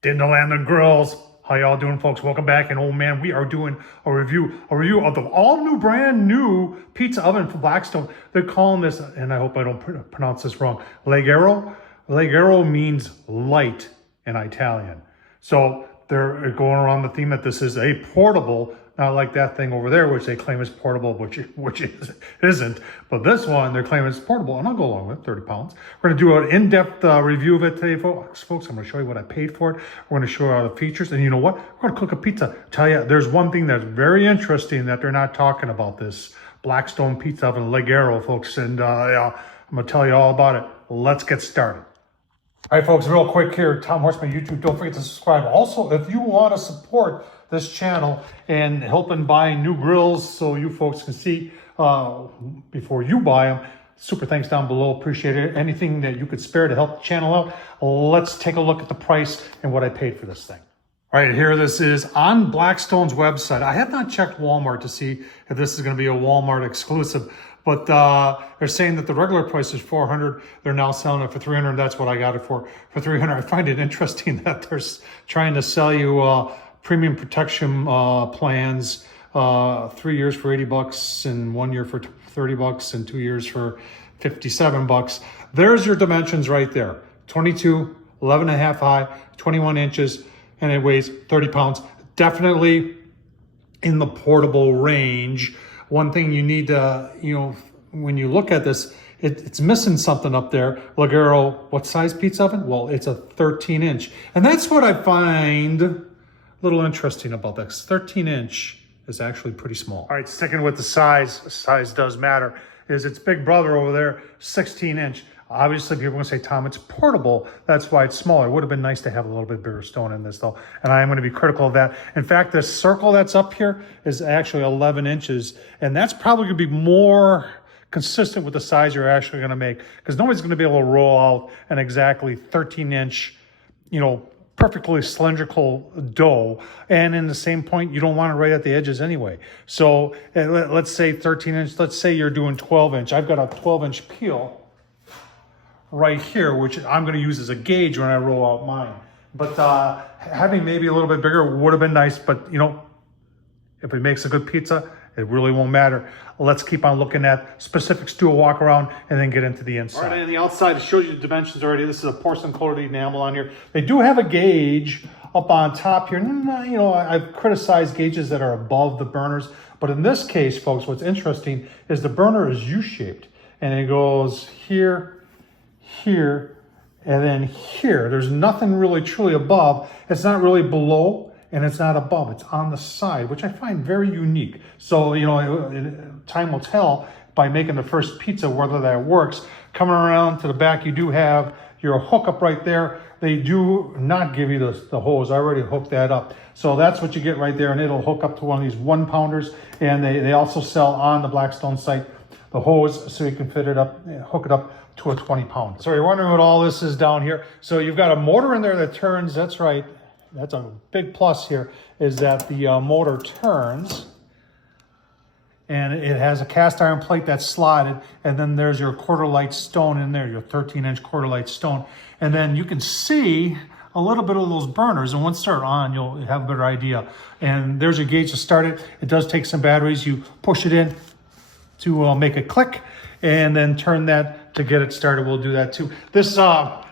Dinderland and Grills. How y'all doing, folks? Welcome back. And oh man, we are doing a review of the brand new pizza oven from Blackstone. They're calling this, and I hope I don't pronounce this wrong, Leggero. Leggero means light in Italian. So they're going around the theme that this is a portable, not like that thing over there, which they claim is portable, which isn't. But this one, they're claiming it's portable, and I'll go along with it, 30 pounds. We're gonna do an in-depth review of it today, folks. I'm gonna show you what I paid for it. We're gonna show you all the features, and you know what? We're gonna cook a pizza. Tell you, there's one thing that's very interesting that they're not talking about, this Blackstone pizza oven Leggero, folks, and yeah, I'm gonna tell you all about it. Let's get started. All right, folks, real quick here, Tom Horsman YouTube. Don't forget to subscribe. Also, if you want to support this channel and help in buying new grills so you folks can see before you buy them, super thanks down below. Appreciate it. Anything that you could spare to help the channel out. Let's take a look at the price and what I paid for this thing. All right, here this is on Blackstone's website. I have not checked Walmart to see if this is going to be a Walmart exclusive, but they're saying that the regular price is $400. They're now selling it for $300. That's what I got it for $300. I find it interesting that they're trying to sell you premium protection plans, 3 years for $80 and 1 year for $30 and 2 years for $57. There's your dimensions right there. 22, 11 and a half high, 21 inches, and it weighs 30 pounds. Definitely in the portable range. One thing you need to, when you look at this, it's missing something up there. Leggero, what size pizza oven? Well, it's a 13 inch. And that's what I find a little interesting about this. 13 inch is actually pretty small. All right, sticking with the size does matter, is its big brother over there, 16 inch. Obviously, people are going to say, Tom, it's portable. That's why it's smaller. It would have been nice to have a little bit bigger stone in this, though. And I am going to be critical of that. In fact, this circle that's up here is actually 11 inches. And that's probably going to be more consistent with the size you're actually going to make. Because nobody's going to be able to roll out an exactly 13-inch, perfectly cylindrical dough. And in the same point, you don't want it right at the edges anyway. So let's say 13 inch. Let's say you're doing 12 inch. I've got a 12-inch peel right here, which I'm going to use as a gauge when I roll out mine. But having maybe a little bit bigger would have been nice, but if it makes a good pizza, it really won't matter. Let's keep on looking at specifics, do a walk around, and then get into the inside. All right, and the outside, it shows you the dimensions already. This is a porcelain coated enamel on here. They do have a gauge up on top here. I've criticized gauges that are above the burners, but in this case, folks, what's interesting is the burner is U-shaped, and it goes here, here, and then here. There's nothing really truly above. It's not really below, and it's not above. It's on the side, which I find very unique. So, time will tell by making the first pizza whether that works. Coming around to the back, you do have your hookup right there. They do not give you the hose. I already hooked that up. So that's what you get right there, and it'll hook up to one of these 1-pounders. And they also sell on the Blackstone site the hose so you can hook it up to a 20-pound. So you're wondering what all this is down here. So you've got a motor in there that turns. That's right. That's a big plus here, is that the motor turns, and it has a cast iron plate that's slotted, and then there's your quarter light stone in there, your 13-inch quarter light stone. And then you can see a little bit of those burners, and once they're on, you'll have a better idea. And there's your gauge to start it. It does take some batteries. You push it in to make it click, and then turn that to get it started. We'll do that too. This door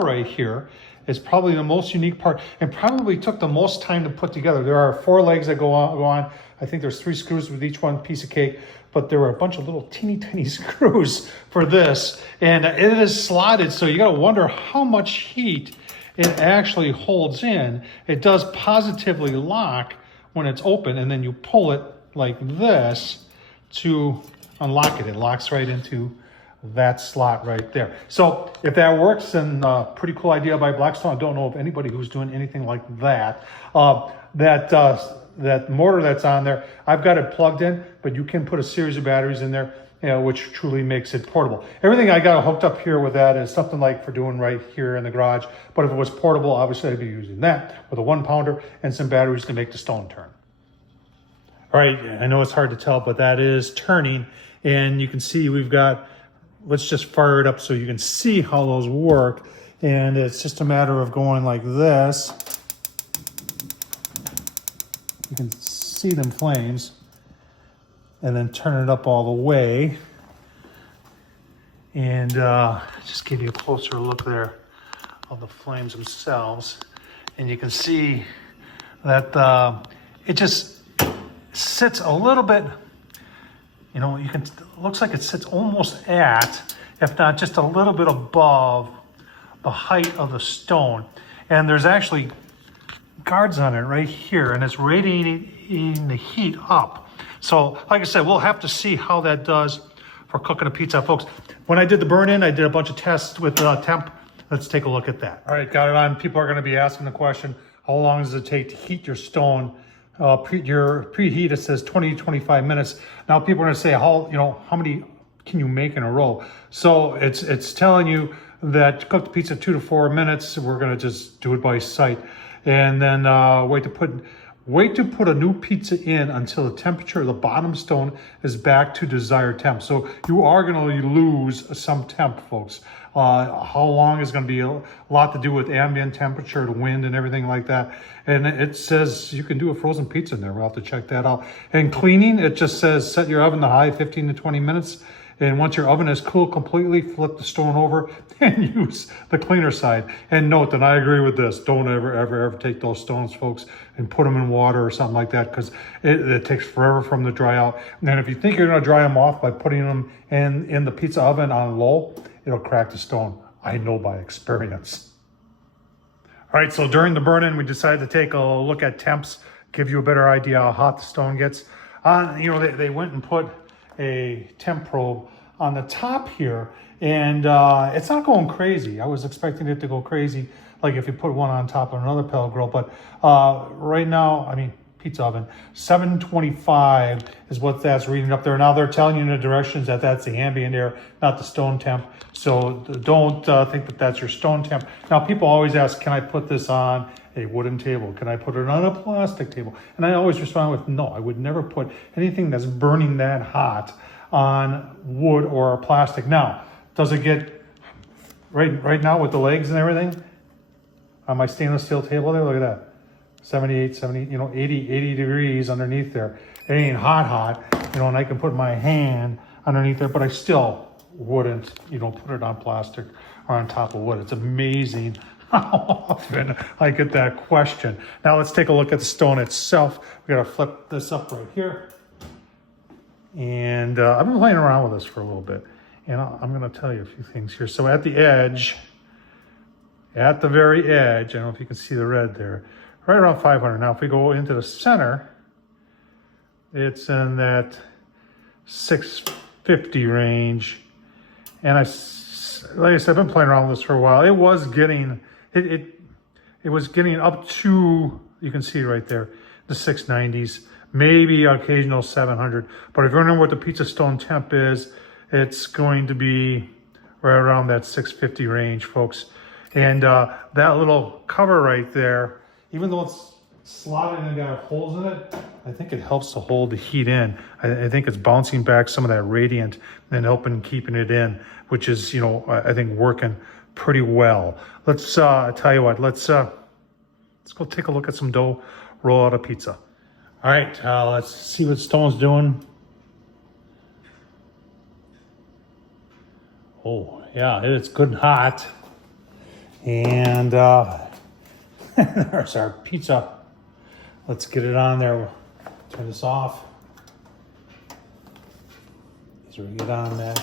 right here is probably the most unique part, and probably took the most time to put together. There are 4 legs that go on. I think there's 3 screws with each one piece of cake, but there were a bunch of little teeny tiny screws for this, and it is slotted, so you gotta wonder how much heat it actually holds in. It does positively lock when it's open, and then you pull it like this to unlock it. It locks right into that slot right there. So if that works, then pretty cool idea by Blackstone. I don't know of anybody who's doing anything like that. That motor that's on there, I've got it plugged in, but you can put a series of batteries in there, which truly makes it portable. Everything I got hooked up here with that is something like for doing right here in the garage. But if it was portable, obviously I'd be using that with a 1-pounder and some batteries to make the stone turn. All right, I know it's hard to tell, but that is turning, and you can see we've got, let's just fire it up so you can see how those work. And it's just a matter of going like this. You can see them flames. And then turn it up all the way. And just give you a closer look there of the flames themselves. And you can see that it just sits a little bit, you know, looks like it sits almost at, if not just a little bit above the height of the stone. And there's actually guards on it right here, and it's radiating the heat up. So, like I said, we'll have to see how that does for cooking a pizza, folks. When I did the burn-in, I did a bunch of tests with temp. Let's take a look at that. All right, got it on. People are going to be asking the question, how long does it take to heat your stone? Your preheat, it says 20 to 25 minutes. Now people are going to say, how many can you make in a row? So it's telling you that to cook the pizza 2 to 4 minutes. We're going to just do it by sight, and then wait to put a new pizza in until the temperature of the bottom stone is back to desired temp. So you are going to lose some temp, folks. How long is going to be a lot to do with ambient temperature, the wind, and everything like that. And it says you can do a frozen pizza in there. We'll have to check that out. And cleaning, it just says set your oven to high 15 to 20 minutes. And once your oven is cooled completely, flip the stone over and use the cleaner side. And note that I agree with this. Don't ever take those stones, folks, and put them in water or something like that, because it takes forever for them to dry out. And then if you think you're going to dry them off by putting them in the pizza oven on low, it'll crack the stone. I know by experience. All right, so during the burn-in, we decided to take a look at temps, give you a better idea how hot the stone gets. They went and put a temp probe on the top here, and it's not going crazy. I was expecting it to go crazy, like if you put one on top of another pellet grill, but right now, pizza oven, 725 is what that's reading up there. Now they're telling you in the directions that that's the ambient air, not the stone temp. So don't think that that's your stone temp. Now people always ask, can I put this on a wooden table? Can I put it on a plastic table? And I always respond with, no, I would never put anything that's burning that hot on wood or plastic. Now, does it get, right now with the legs and everything, on my stainless steel table there, look at that. 78, 70, 80 degrees underneath there. It ain't hot, and I can put my hand underneath there, but I still wouldn't, put it on plastic or on top of wood. It's amazing how often I get that question. Now let's take a look at the stone itself. We gotta flip this up right here. And I've been playing around with this for a little bit, and I'm gonna tell you a few things here. So at the edge, at the very edge, I don't know if you can see the red there, right around 500. Now, if we go into the center, it's in that 650 range. And like I said, I've been playing around with this for a while. It was getting, it was getting up to, you can see right there, the 690s, maybe occasional 700. But if you remember what the pizza stone temp is, it's going to be right around that 650 range, folks. And that little cover right there, even though it's slotted and got holes in it, I think it helps to hold the heat in. I think it's bouncing back some of that radiant and helping keeping it in, which is, I think working pretty well. Let's tell you what, let's go take a look at some dough, roll out a pizza. All right, let's see what stone's doing. Oh yeah, it's good and hot. And there's our pizza. Let's get it on there. Turn this off. So we get on there.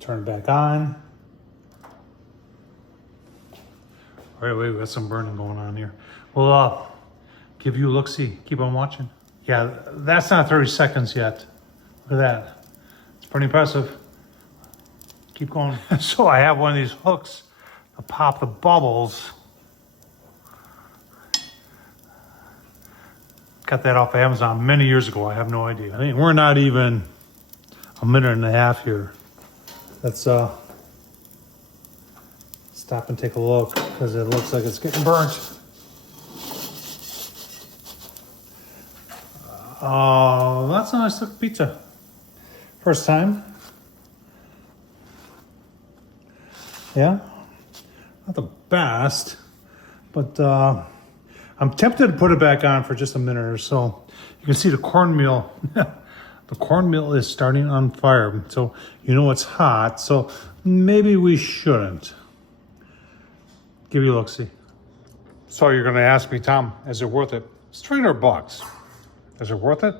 Turn it back on. All right, wait, we got some burning going on here. We'll give you a look-see. Keep on watching. Yeah, that's not 30 seconds yet. Look at that. It's pretty impressive. Keep going. So I have one of these hooks to pop the bubbles. Got that off Amazon many years ago. I have no idea. We're not even a minute and a half here. Let's stop and take a look, because it looks like it's getting burnt. Oh, that's a nice looking pizza. First time. Yeah, not the best, but I'm tempted to put it back on for just a minute or so. You can see the cornmeal. The cornmeal is starting on fire, so you know it's hot, so maybe we shouldn't. Give you a look-see. So you're gonna ask me, Tom, is it worth it? It's $300. Is it worth it?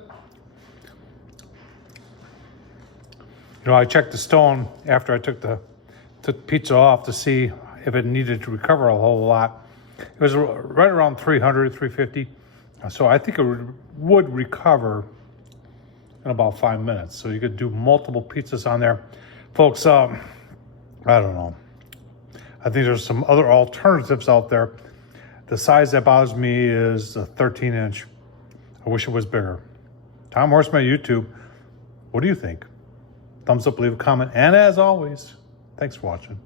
You know, I checked the stone after I took the pizza off to see if it needed to recover a whole lot. It was right around 300, 350. So I think it would recover in about 5 minutes. So you could do multiple pizzas on there. Folks, I don't know. I think there's some other alternatives out there. The size that bothers me is a 13-inch. I wish it was bigger. Tom Horsman, YouTube. What do you think? Thumbs up, leave a comment. And as always, thanks for watching.